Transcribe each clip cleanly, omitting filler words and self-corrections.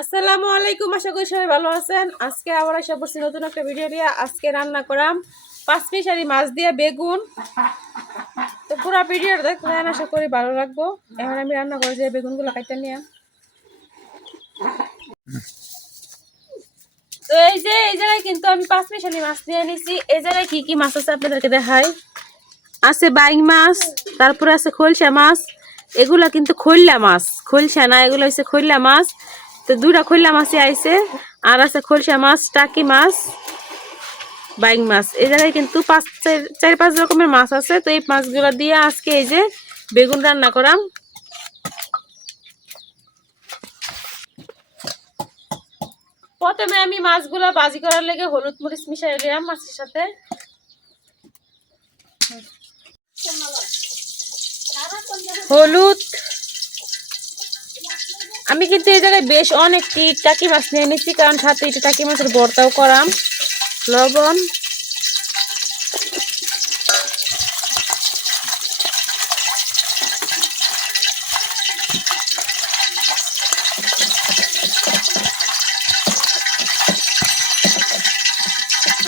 আসসালামু আলাইকুম, আশা করি সবাই ভালো আছেন। আজকে আবার এসে পড়ছি নতুন একটা ভিডিও নিয়ে। আজকে রান্না করাম পাঁচমিশালি মাছ দিয়ে বেগুন। তো পুরো ভিডিওটা দেখবেন, আশা করি ভালো লাগবো। এখন আমি রান্না করে যে বেগুনগুলো কাটতে নিয়ে, তো এই জায়গায় কিন্তু আমি পাঁচমিশালি মাছ নিয়ে নিছি। এই জায়গায় কি কি মাছ আছে আপনাদেরকে দেখাই। আছে বাইং মাছ, তারপরে আছে খোলসা মাছ। এগুলা কিন্তু খৈল্লা মাছ, খোলসা না, এগুলো হচ্ছে খৈল্লা মাছ। তো দুটা খৈল্লা মাছই আইছে। আর আছে খোলসা মাছ, টাকি মাছ, বাইং মাছ। এই জায়গায় কিন্তু চার পাঁচ রকমের মাছ আছে। তো এই মাছগুলো দিয়ে আজকে এই যে বেগুন রান্না করাম। প্রথমে আমি মাছগুলো ভাজি করার লেগে হলুদ মরিচ মিশাই দিলাম মাছের সাথে। হলুদ, আমি কিন্তু এই জায়গায় বেশ অনেকটি টাকি মাছ নিয়ে নিচ্ছি, কারণ সাথে একটু টাকি মাছের ভর্তাও করাম। লবণ,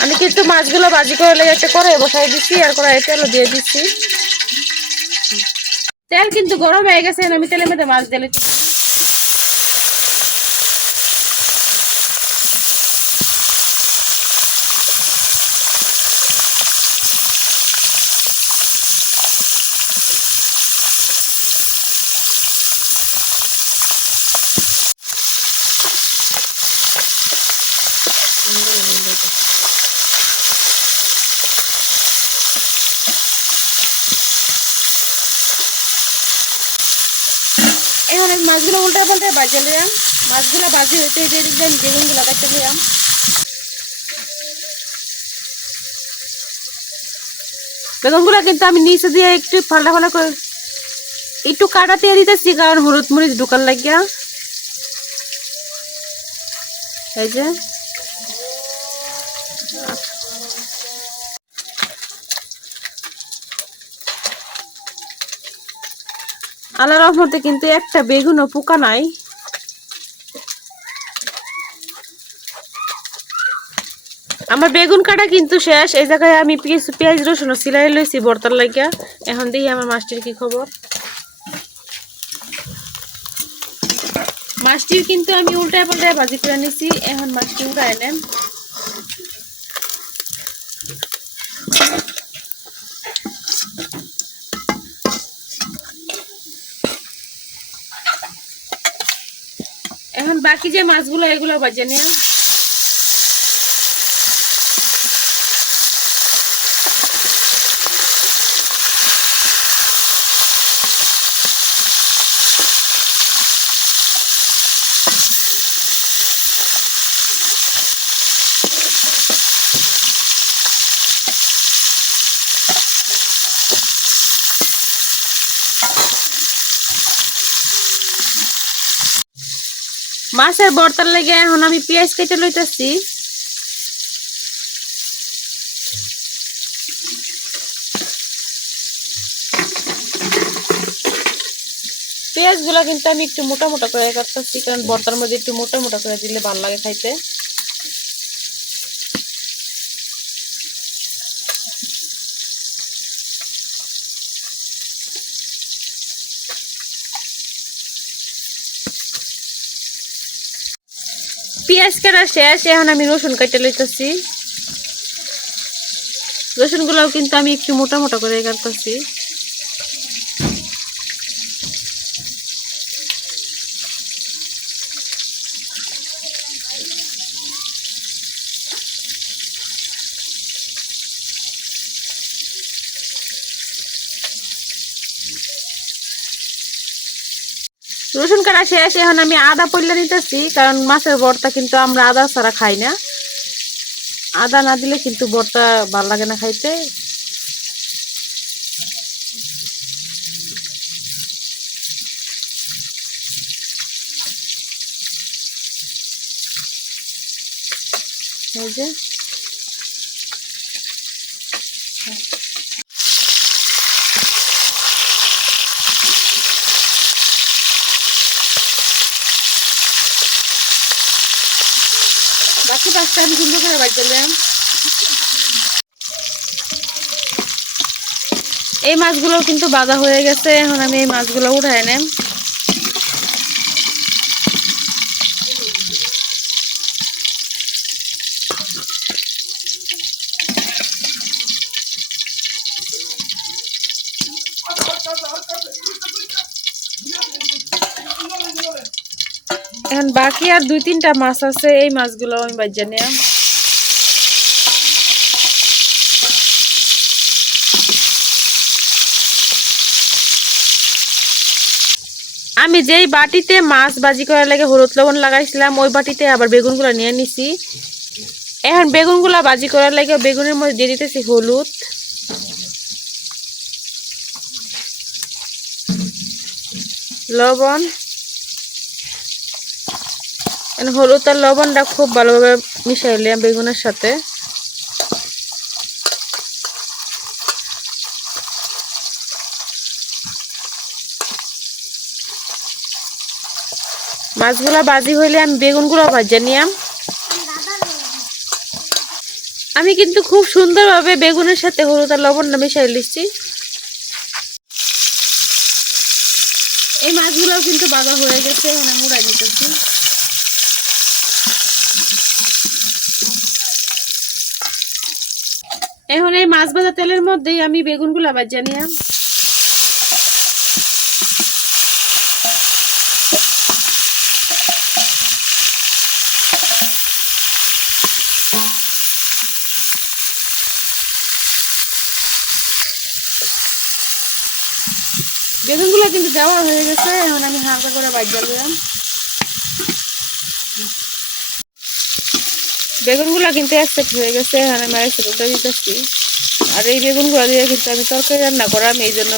আমি কিন্তু মাছগুলো ভাজি করে লেগে একটা কড়াই বসাই দিচ্ছি, আর কড়াই তেলও দিয়ে দিচ্ছি। তেল কিন্তু গরম হয়ে গেছে, আমি তেলের মধ্যে মাছ ঢেলে দিচ্ছি। এখন আমি মাছগুলো উল্টা পাল্টে বাজিয়ে নিলাম। মাছগুলো বাজি হইতে দিয়ে দেখবেন বেগুনগুলো কাটতে নিলাম। বেগুনগুলো কিন্তু আমি নিচে দিয়ে একটু ফাল্টা ফাল্টা করে একটু কাটা দিয়ে দিতেছি, কারণ হলুদ মরিচ ঢুকার লাগিয়া। এই যে আল্লাহর রহমতে কিন্তু একটা বেগুনও পোকা নাই। আমার বেগুন কাটা কিন্তু শেষ। এই জায়গায় আমি পেঁয়াজ রসুন সিলাই লইছি ভর্তার লাগিয়া। এখন দেখি আমার মাছটির কি খবর। মাছটির কিন্তু আমি উল্টায় পাল্টায় ভাজি করে নিছি। এখন মাছটি উল্টায় নেন। এখন বাকি যে মাছগুলো এগুলো ভাজে নিয়ে, মাছের ভর্তার লেগে এখন আমি পেঁয়াজ কেটে লইতেছি। পেঁয়াজ গুলা কিন্তু আমি একটু মোটা মোটা করে কাটতেছি, কারণ ভর্তার মধ্যে একটু মোটা মোটা করে দিলে ভালো লাগে খাইতে। পেঁয়াজ কাটা শেষ, এখন আমি রসুন কেটে লইতেছি। রসুন গুলাও কিন্তু আমি একটু মোটা মোটা করে কাটতেছি। রসুন কাটা শেষ, এখন আমি আদা পড়লে নিতেছি, কারণ মাছের ভর্তা কিন্তু আমরা আদা ছাড়া খাই না। আদা না দিলে কিন্তু ভর্তা ভালো লাগে না খাইতে। এই যে বাকি পাঁচটা আমি সুন্দর করে ভাজে নিলাম। এই মাছগুলো কিন্তু ভাজা হয়ে গেছে, এখন আমি এই মাছগুলো উঠাই নেব। এখন বাকি আর 2-3টা মাছ আছে, এই মাছগুলো আমি ভাজে নিলাম। আমি যেই বাটিতে মাছ ভাজি করার লাগে হলুদ লবণ লাগাইছিলাম ওই বাটিতে আবার বেগুনগুলো নিয়ে নিছি। এখন বেগুনগুলো ভাজি করার লাগে বেগুনের মধ্যে দিয়ে দিতেছি হলুদ, লবণ। হলুদ আর লবণটা খুব ভালোভাবে মিশাইলাম বেগুনের সাথে। মাছগুলা ভাজি হইলে আমি বেগুনগুলো ভাজে নিলাম। আমি কিন্তু খুব সুন্দরভাবে বেগুনের সাথে হলুদ আর লবণটা মিশাই লিখছি। এই মাছগুলো কিন্তু ভাজা হয়ে গেছে, এখন আমি উড়াই দিতেছি। এখন এই মাছ ভাজা তেলের মধ্যেই আমি বেগুনগুলা ভাজা নিলাম। বেগুনগুলো কিন্তু দেওয়া হয়ে গেছে, এখন আমি হালকা করে ভাজা নিলাম। বেগুনগুলো কিন্তু একসাথে হয়ে গেছে, এখন আমি একসাথে দিতেছি। আর এই বেগুনগুলো দিয়ে কিন্তু আমি তরকারি রান্না করাম, এই জন্য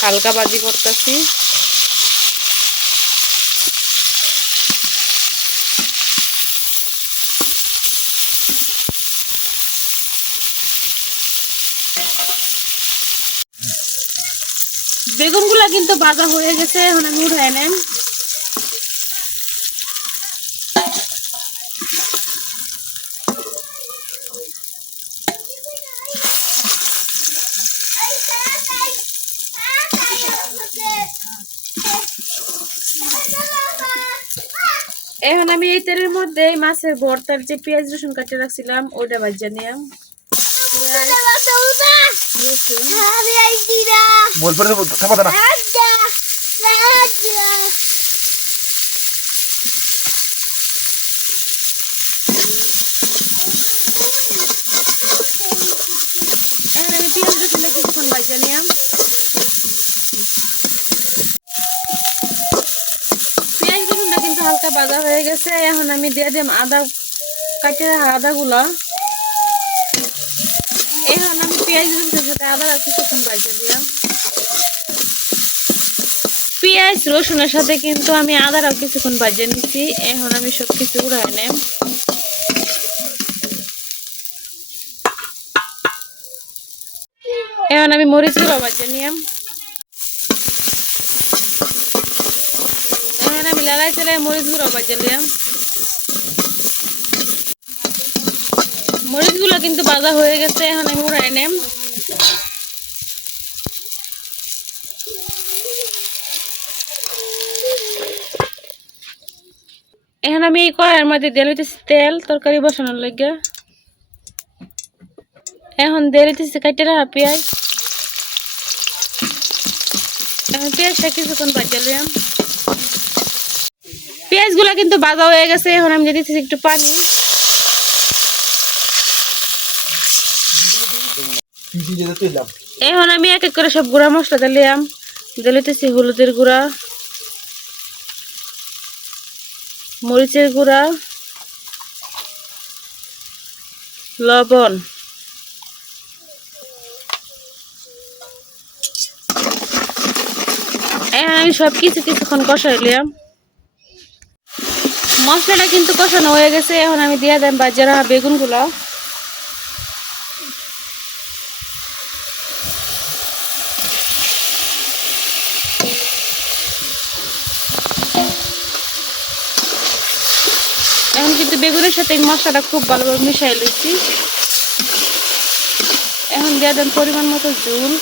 হালকা ভাজি করতেছি। বেগুনগুলা কিন্তু ভাজা হয়ে গেছে, এখন আমি উঠাই নেন। এখন আমি এই তেলের মধ্যে মাছের ভর্তার যে পেঁয়াজ রসুন কাটে রাখছিলাম ওইটা ভাজা নিলাম। এখন আমি পেঁয়াজ রসুনটা কিছুক্ষণ ভাজা নিলাম। পেঁয়াজ রসুনটা কিন্তু হালকা ভাজা হয়ে গেছে, এখন আমি দিয়ে দিলাম আদা কাটে আদাগুলা। এখন আমি পেঁয়াজ রসুনের সাথে আদা কিছুক্ষণ ভাজা দিলাম। পেঁয়াজ রসুনের সাথে কিন্তু আমি আদাটাও কিছুক্ষণ ভাজা নিচ্ছি। এখন আমি সবকিছু উড়াই নেব। এখন আমি মরিচ গুঁড়ো ভাজা নিলাম। এখন আমি লালাই চালাই মরিচ গুঁড়ো ভাজা নিলাম। মরিচগুলো কিন্তু ভাজা হয়ে গেছে, এখন আমি উড়াই নেব। এখন আমি এই কড়াইয়ের মধ্যে দিয়ে দিতেছি তেল তরকারি বসানোর লাগে। এখন দিয়ে দিতেছি কাটে রাখা পেঁয়াজ। এখন পেঁয়াজটা কিছুক্ষণ ভাজা নিলাম। পেঁয়াজগুলো কিন্তু ভাজা হয়ে গেছে, এখন আমি দিয়ে দিতেছি একটু পানি। এখন আমি এক এক করে সব গুঁড়া মশলা দিলাম। দিতেছি হলুদের গুঁড়া, মরিচের গুঁড়া, লবণ। এখন আমি সবকিছু কিছুক্ষণ কষাইলাম। মশলাটা কিন্তু কষানো হয়ে গেছে, এখন আমি দিয়ে দিলাম ভাজা রাখা বেগুনগুলো। এখন কিন্তু বেগুনের সাথে এই মশলাটা খুব ভালোভাবে মিশাই লইছি। এখন দিয়ে দেন পরিমাণ মতো ঝোল।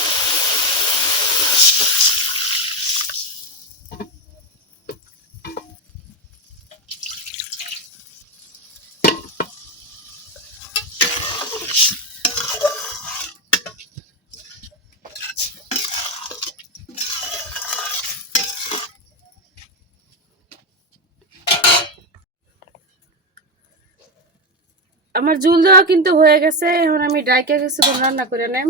আমার ঝোল দেওয়া কিন্তু হয়ে গেছে। এখন আমি ডাইকা কিছুক্ষণ রান্না করে নেব।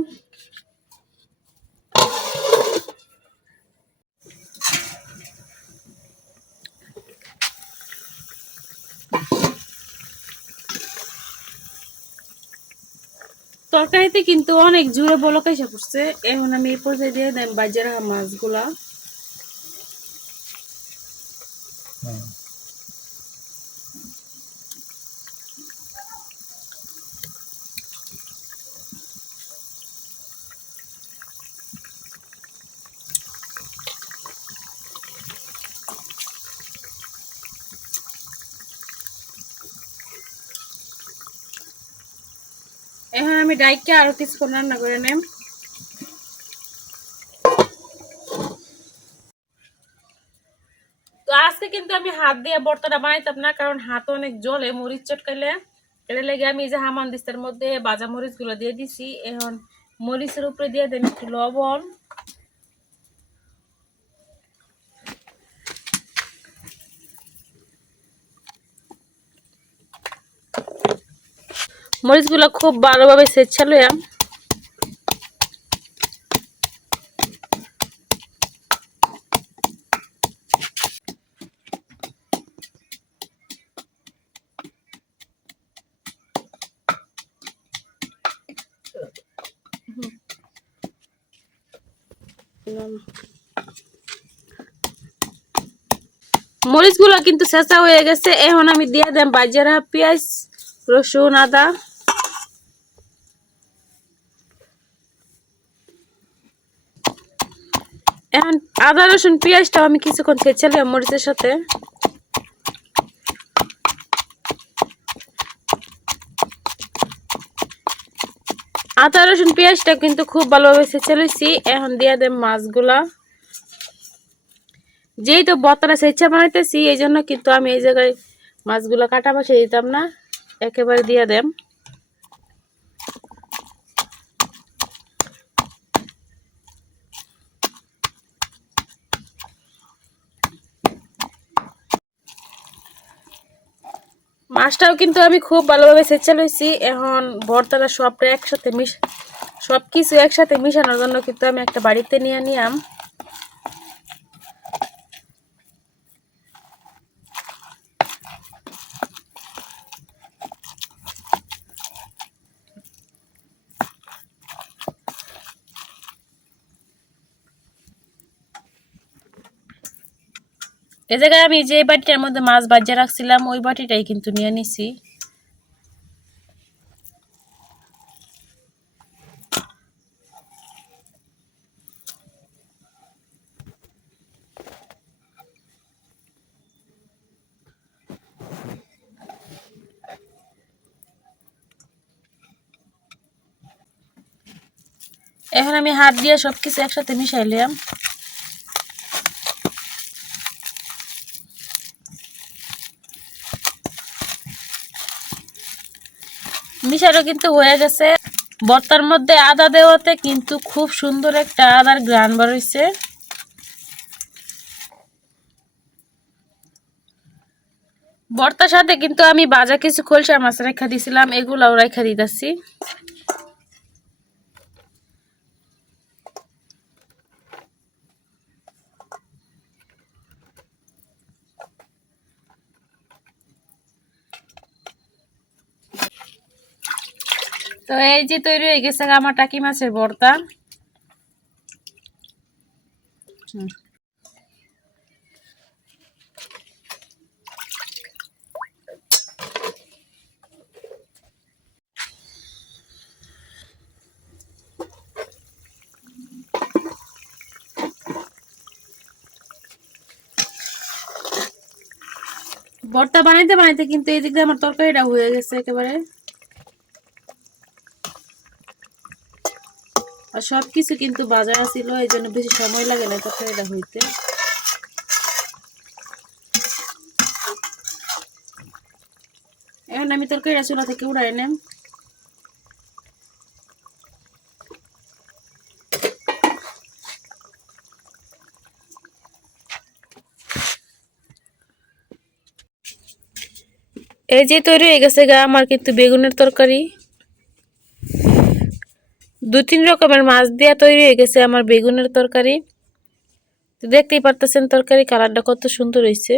তরকারিতে কিন্তু অনেক জোরে বলক এসে পড়ছে। এখন আমি এই পর্যায়ে দিয়ে দেব বাজার মাছগুলা। এখন আমি ডাইকা আরো কিছুক্ষণ রান্না করে নেব। তো আজকে কিন্তু আমি হাত দিয়ে ভর্তাটা বানাইতাম না, কারণ হাত অনেক জ্বলে মরিচ চটকাইলে। এটা লেগে আমি এই যে হামানদিস্তার মধ্যে ভাজা মরিচ গুলো দিয়ে দিছি। এখন মরিচের উপরে দিয়ে দেব একটু লবণ। মরিচগুলো খুব ভালোভাবে ছেঁচা লইয়া মরিচগুলো কিন্তু ছেঁচা হয়ে গেছে। এখন আমি দিয়ে দেব বাজারা পেঁয়াজ, রসুন, আদা। এখন আদা রসুন পেঁয়াজটাও আমি কিছুক্ষণ ছেঁচালাম মরিচের সাথে। আদা রসুন পেঁয়াজটা কিন্তু খুব ভালোভাবে ছেঁচে লইছি। এখন দিয়ে দেব মাছগুলা। যেই তো ভর্তাটা ছেঁচা বানাইতেছি, এই জন্য কিন্তু আমি এই জায়গায় মাছগুলো কাটা বসে দিতাম না, একেবারে দিয়ে দেব। মাছটাও কিন্তু আমি খুব ভালোভাবে ছেঁচে লইছি। এখন ভর্তাটা সবকিছু একসাথে মিশানোর জন্য কিন্তু আমি একটা বাড়িতে নিয়ে নিলাম। এই জায়গায় আমি যে বাটিটার মধ্যে মাছ ভাজা রাখছিলাম ওই বাটিটাই কিন্তু নিয়ে নিছি। এখন আমি হাত দিয়ে সবকিছু একসাথে মিশাইলাম। মিশানো কিন্তু হয়ে গেছে। ভর্তার মধ্যে আদা দেওয়াতে কিন্তু খুব সুন্দর একটা আদার ঘ্রাণ বার হইছে। ভর্তার সাথে কিন্তু আমি ভাজা কিছু খোলসা মাছ রেখা দিছিলাম, এগুলাও রেখা দিতেছি। তো এই যে তৈরি হয়ে গেছে আমার টাকি মাছের ভর্তা। ভর্তা বানাইতে বানাইতে কিন্তু এই দিকে আমার তরকারিটা হয়ে গেছে একেবারে। আর সবকিছু কিন্তু বাজার ছিল, এই জন্য বেশি সময় লাগে না তরকারিটা হইতে। এখন আমি তরকারিটা চুলা থেকে উড়াই নেম। এই যে তৈরি হয়ে গেছে গা আমার কিন্তু বেগুনের তরকারি। 2-3 রকমের মাছ দিয়ে তৈরি হয়ে গেছে আমার বেগুনের তরকারি। দেখতেই পারতেছেন তরকারি কালারটা কত সুন্দর হয়েছে।